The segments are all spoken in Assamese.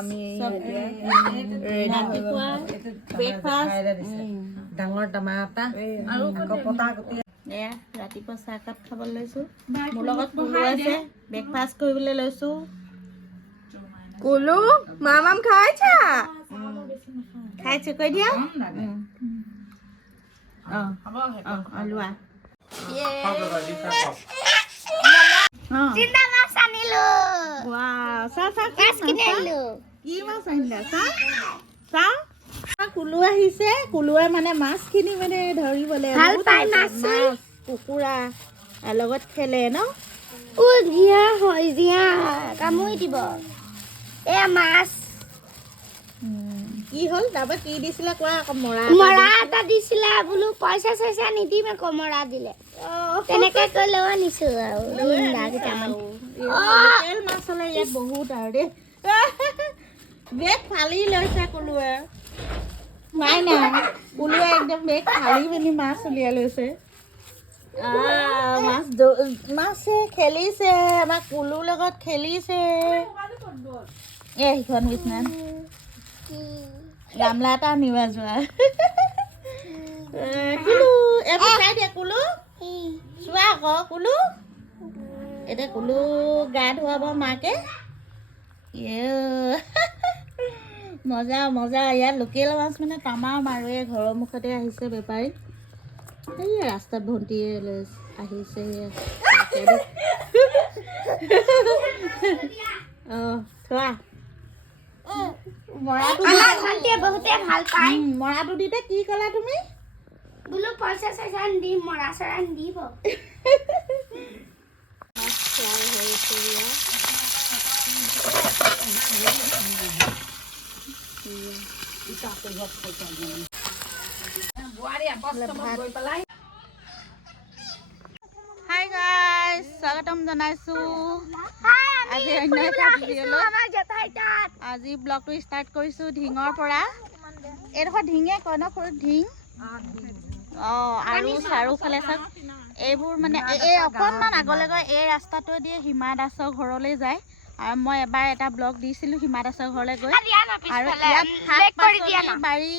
আমি ৰাতিপুৱা ব্ৰেকফাষ্ট ডাঙৰ টমাটা আৰু পতা গুটি এয়া ৰাতিপুৱা চাহকাপ খাবলৈ লৈছোঁ মোৰ লগত কুলু আছে ব্ৰেকফাষ্ট কৰিবলৈ লৈছোঁ কুলু মামাম খাইছা খাইছোঁ কৈ দিয়া লোৱা কুলু আহিছে কুলুৱে মানে মাছখিনি মানে ধৰিবলৈ মাছ কুকুৰা লগত খেলে ন কামুৰি দিব এ মাছ কি হ'ল তাৰপৰা কি দিছিলে কোৱা আকৌ মৰা এটা দিছিলে বোলো পইচা চইচা নিদিম আকৌ মৰা দিলে তেনেকে কৈ লৈ আনিছো আৰু লোকেল মাছ হ'লে ইয়াত বহুত আৰু দেই বেগ ফালি লৈছে কুলুৱে নাই নাই কুলুৱে একদম বেগ ফালি পিনি মাছ উলিয়াই লৈছে মাছে খেলিছে আমাৰ কুলুৰ লগত খেলিছে সিখন বিচনা গামলা এটা আনিবা যোৱা কুলু এইবোৰ চাই দিয়া কুলু চোৱা আকৌ কুলু এতিয়া কুলু গা ধুৱাব মাকে মজা মজা ইয়াত লোকেল মাছ মানে তামাম আৰু এই ঘৰৰ মুখতে আহিছে বেপাৰী এই ৰাস্তাত ভণ্টিয়ে আহিছে থোৱা মৰাটো দিতে কি ক'লা তুমি বোলো পইচা চইচা দিম মৰা চৰা দিব হাই গাইজ স্বাগতম জনাইছোঁ আজি অন্য এটা ভিডিঅ'লৈ আজি ব্লগটো ষ্টাৰ্ট কৰিছোঁ ঢিঙৰ পৰা এইডোখৰ ঢিঙে কয় ন ঢিং আৰু চাৰিওফালে চাওক এইবোৰ মানে এই অকণমান আগলৈ গৈ এই ৰাস্তাটোৱে দিয়ে হিমা দাসৰ ঘৰলৈ যায় আৰু মই এবাৰ এটা ব্লগ দিছিলোঁ হিমা দাসৰ ঘৰলৈ গৈ আৰু ইয়াত শাক পাচলি বাৰী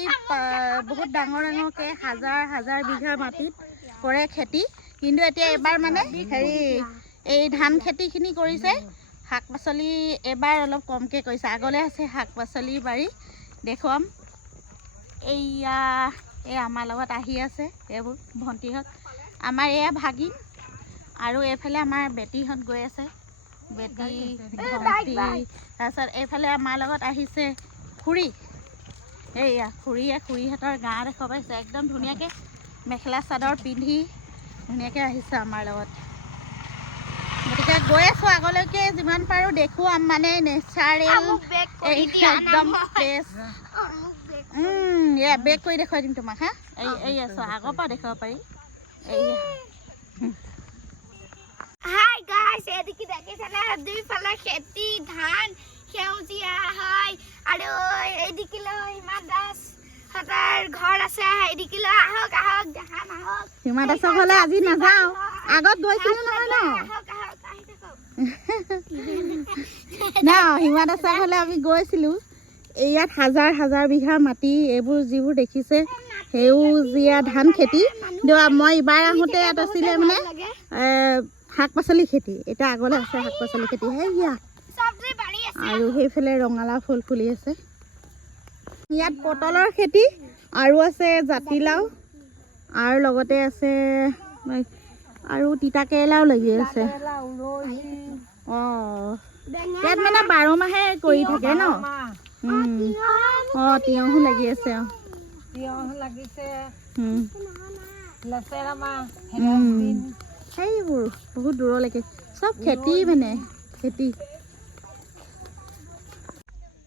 বহুত ডাঙৰ ডাঙৰকৈ হাজাৰ হাজাৰ বিঘা মাটিত কৰে খেতি কিন্তু এতিয়া এবাৰ মানে হেৰি এই ধান খেতিখিনি কৰিছে শাক পাচলি এবাৰ অলপ কমকৈ কৰিছে আগলৈ আছে শাক পাচলি বাৰী দেখুৱাম এইয়া এই আমাৰ লগত আহি আছে এইবোৰ ভণ্টিহঁত আমাৰ এয়া ভাগিন আৰু এইফালে আমাৰ বেটীহঁত গৈ আছে বেটী ভণ্টি তাৰপিছত এইফালে আমাৰ লগত আহিছে খুৰী এইয়া খুৰীহঁতৰ গাঁৱত দেখা পাইছে একদম ধুনীয়াকৈ মেখেলা চাদৰ পিন্ধি ধুনীয়াকৈ আহিছে আমাৰ লগত গতিকে গৈ আছোঁ আগলৈকে যিমান পাৰোঁ দেখুৱাম মানে নেচাৰেল একদম প্লেচ বেক কৰি দেখুৱাই দিম তোমাক হা এই আছোঁ আগৰ পৰা দেখাব পাৰি হাই গাইস এদিকে দেখিছেনে দুইফালে খেতি ধান সেউজীয়া হয় আৰু এদিকে হিমা দাস হতৰ ঘৰ আছে এদিকে আহক আহক দেখা নাহক হিমা দাসৰ ঘৰলৈ আজি নাযাওঁ আগত গৈছিলোঁ নহয় ন হিমা দাসৰ ঘৰলৈ আমি গৈছিলোঁ ইয়াত হাজাৰ হাজাৰ বিঘা মাটি এইবোৰ যিবোৰ দেখিছে সেউজীয়া ধান খেতি মই ইবাৰ আহোঁতে ইয়াত আছিলে মানে শাক পাচলি খেতি এতিয়া আগলৈ আছে শাক পাচলি খেতি সেয়া আৰু সেইফালে ৰঙালাও ফুল ফুলি আছে ইয়াত পটলৰ খেতি আৰু আছে জাতিলাও আৰু লগতে আছে আৰু তিতা কেৰেলাও লাগি আছে ইয়াত মানে 12 মাহে কৰি থাকে ন তিয়ঁহো লাগি আছে সেইবোৰ বহুত দূৰলৈকে চব খেতি মানে খেতি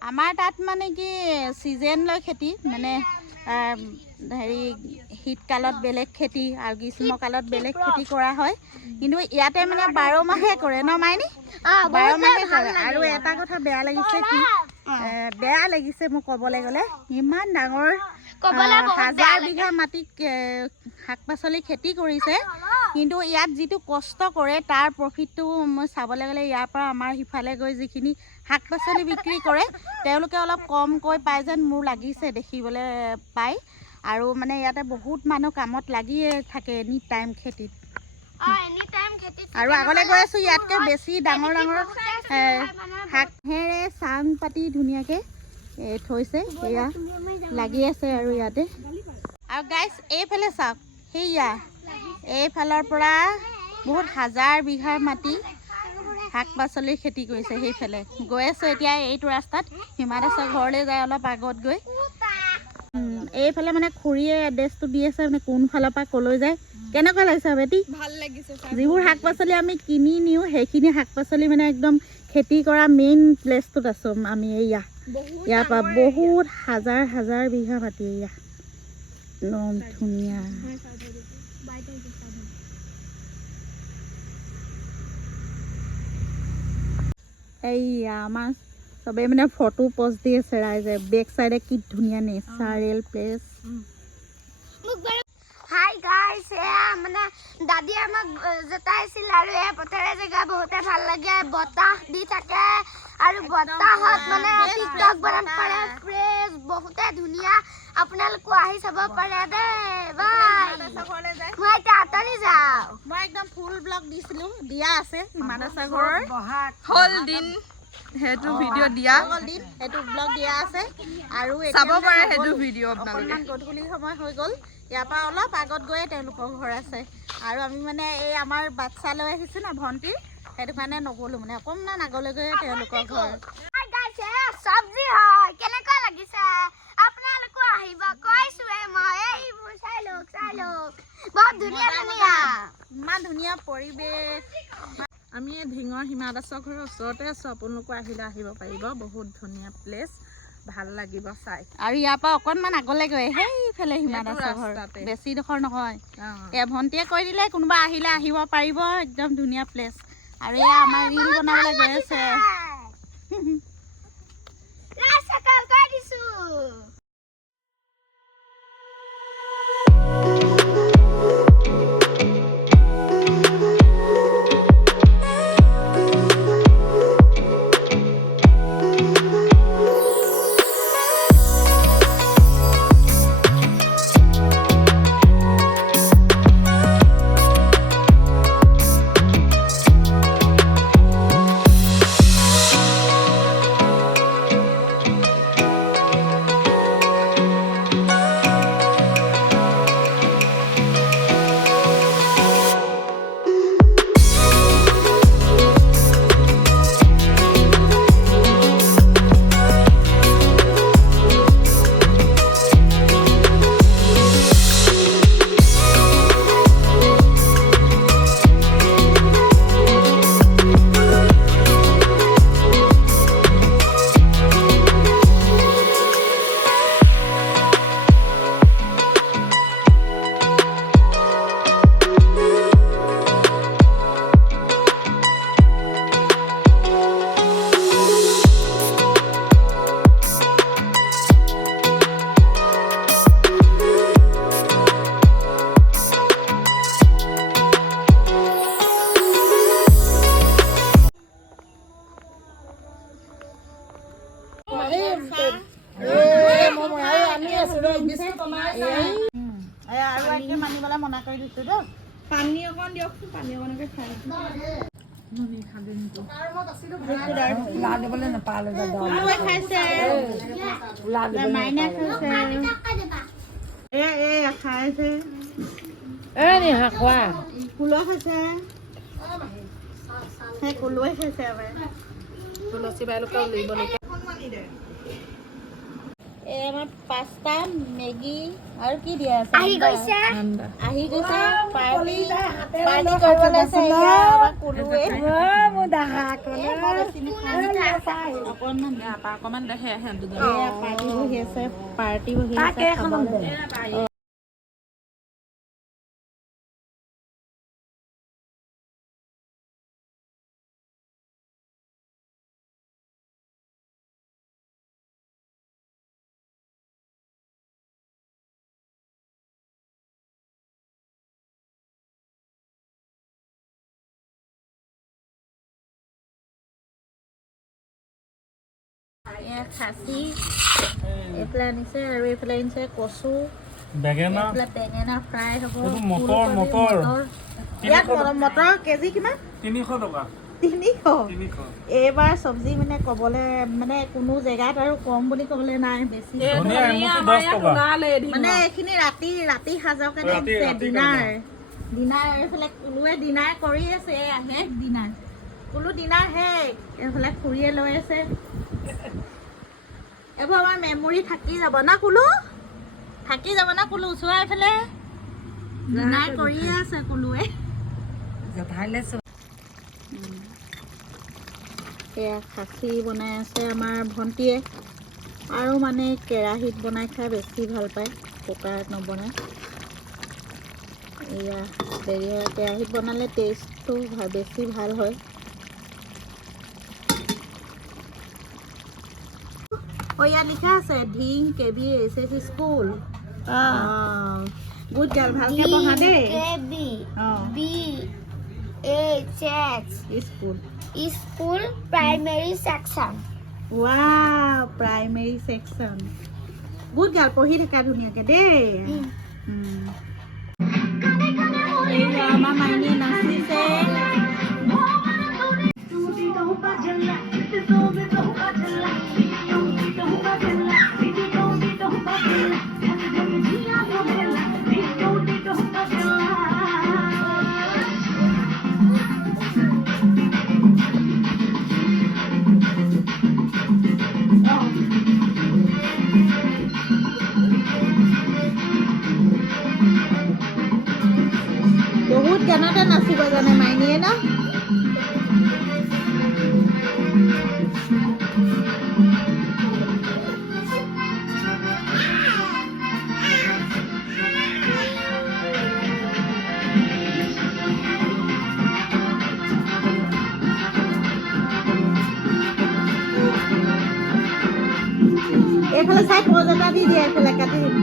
আমাৰ তাত মানে কি ছিজন লৈ খেতি মানে হেৰি শীতকালত বেলেগ খেতি আৰু গ্ৰীষ্মকালত বেলেগ খেতি কৰা হয় কিন্তু ইয়াতে মানে 12 মাহে কৰে ন মাইনী 12 মাহে কৰে আৰু এটা কথা বেয়া লাগিছে কি বেয়া লাগিছে মোক ক'বলৈ গ'লে ইমান ডাঙৰ হাজাৰ বিঘা মাটিত শাক পাচলি খেতি কৰিছে কিন্তু ইয়াত যিটো কষ্ট কৰে তাৰ প্ৰফিটটো মই চাবলৈ গ'লে ইয়াৰ পৰা আমাৰ সিফালে গৈ যিখিনি শাক পাচলি বিক্ৰী কৰে তেওঁলোকে অলপ কমকৈ পায় যেন মোৰ লাগিছে দেখিবলৈ পাই আৰু মানে ইয়াতে বহুত মানুহ কামত লাগিয়ে থাকে এনি টাইম খেতিত আৰু আগলৈ গৈ আছোঁ ইয়াতকৈ বেছি ডাঙৰ শাকেৰে চাং পাতি ধুনীয়াকৈ থৈছে এয়া লাগি আছে আৰু ইয়াতে আৰু গাইছ এইফালে চাওক সেয়া এইফালৰ পৰা বহুত হাজাৰ বিঘাৰ মাটি শাক পাচলিৰ খেতি কৰিছে সেইফালে গৈ আছোঁ এতিয়া এইটো ৰাস্তাত হিমা দাসৰ ঘৰলৈ যায় অলপ আগত গৈ এইফালে মানে খুৰীয়ে এড্ৰেছটো দি আছে মানে কোনফালৰ পৰা ক'লৈ যায় কেনেকুৱা লাগিছে বেটি ভাল লাগিছে যিবোৰ শাক পাচলি আমি কিনি নিওঁ সেইখিনি শাক পাচলি মানে একদম খেতি কৰা মেইন প্লেচটোত আছোঁ আমি এয়া ইয়াৰ পৰা বহুত হাজাৰ হাজাৰ বিঘা মাটি এয়া একদম ধুনীয়া এইয়া আমাৰ চবেই মানে ফটো পোষ্ট দি আছে ৰাইজে বেক চাইডে কি ধুনীয়া নেচাৰেল প্লেচ হাই গাইস মানে দাদি আমাক জতাইছিল আৰু এই পথাৰৰ জেগা বহুতে ভাল লাগে বতাহ দি থাকে আৰু বতাহত মানে টিকটক বনাব পাৰে ফ্ৰেছ বহুতে ধুনীয়া আপোনালোকো আহি চাব পাৰে দে বাই মই এতিয়া আঁতৰি যাওঁ মই একদম ফুল ব্লগ দিছিলোঁ দিয়া আছে হিমা দাসৰ ঘৰৰ হল দিন হেতু ভিডিও দিয়া হেতু ব্লগ দিয়া আছে আৰু চাব পাৰে হেতু ভিডিও অকণমান গধূলি সময় হৈ গ'ল ইয়াৰ পৰা অলপ আগত গৈয়ে তেওঁলোকৰ ঘৰ আছে আৰু আমি মানে এই আমাৰ বাচ্চা লৈ আহিছোঁ না ভণ্টিৰ সেইটো কাৰণে নগ'লোঁ মানে অকণমান আগলৈ গৈয়ে তেওঁলোকৰ ঘৰ চব্জি হয় কেনেকুৱা লাগিছে আপোনালোকো আহিব কৈছোৱে মই এইবোৰ চাই লওক বহুত ধুনীয়া ধুনীয়া ইমান ধুনীয়া পৰিৱেশ আমি ঢিঙৰ হিমা দাসৰ ঘৰৰ ওচৰতে আছোঁ আপোনালোকো আহিলে আহিব পাৰিব বহুত ধুনীয়া প্লেচ ভাল লাগিব চাই আৰু ইয়াৰ পৰা অকণমান আগলৈ গৈ সেইফালে হিমা দাসৰ ঘৰ বেছি ডোখৰ নহয় এয়া ভণ্টিয়ে কৈ দিলে কোনোবা আহিলে আহিব পাৰিব একদম ধুনীয়া প্লেচ আৰু এয়া আমাৰ ৰীল বনাবলৈ গৈ আছে আৰু মানিবলৈ মনা কৰি দিছোঁ দেই পানী অকণ দিয়কচোন পানী অকণকে খাই তুলসী বাইলকে উলিয়াব লাগে আমাৰ পাস্তা মেগী আৰু কি দিয়া আছে আহি গৈছে পাৰ্টি কৰিব লৈছে অকণমান দেখে পাৰ্টি বহি আছে এয়া খাচী এইফালে আনিছে আৰু এইফালে আনিছে কচু বেঙেনা এইফালে বেঙেনা ফ্ৰাই হ'ব এইটো মটৰ ইয়াত মটৰ কেজি কিমান 300 টকা 300 এইবাৰ চব্জি মানে ক'বলৈ মানে কোনো জেগাত আৰু কম বুলি ক'বলৈ নাই বেছি ধনিয়া এমুঠি 10 টকা মানে এইখিনি ৰাতি সাজৰ কাৰণে ৰাতি ডিনাৰ এইফালে কুলুৱে ডিনাৰ কৰি আছে শেষ ডিনাৰ কুলু ডিনাৰ শেষ এইফালে খুৰীয়ে লৈ আছে এইবোৰ আমাৰ মেমৰি থাকি যাব না কুলু ওচৰ এইফালে ডিনাৰ কৰিয়ে আছে কুলুৱে এয়া খাচী বনাই আছে আমাৰ ভণ্টিয়ে আৰু মানে কেৰাহীত বনাই খাই বেছি ভাল পায় কুকাৰত নবনায় এয়া কেৰাহীত বনালে টেষ্টটো বেছি ভাল হয় ইয়াত লিখা আছে Dhing KBS school good girl ভালকে পঢ়া দেই school primary section primary section good girl পঢ়ি থাকা ধুনীয়াকে দেই আমাৰ মাইনীয়ে নাচিছে বহুত গানতে নাচিব জানে মাইনীয়ে ন এইফালে চাই পজ এটা দি দিয়ে এইফালে কাটি দিম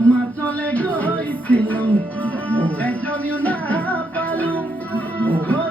Matole go isilu, ejo mi una palu.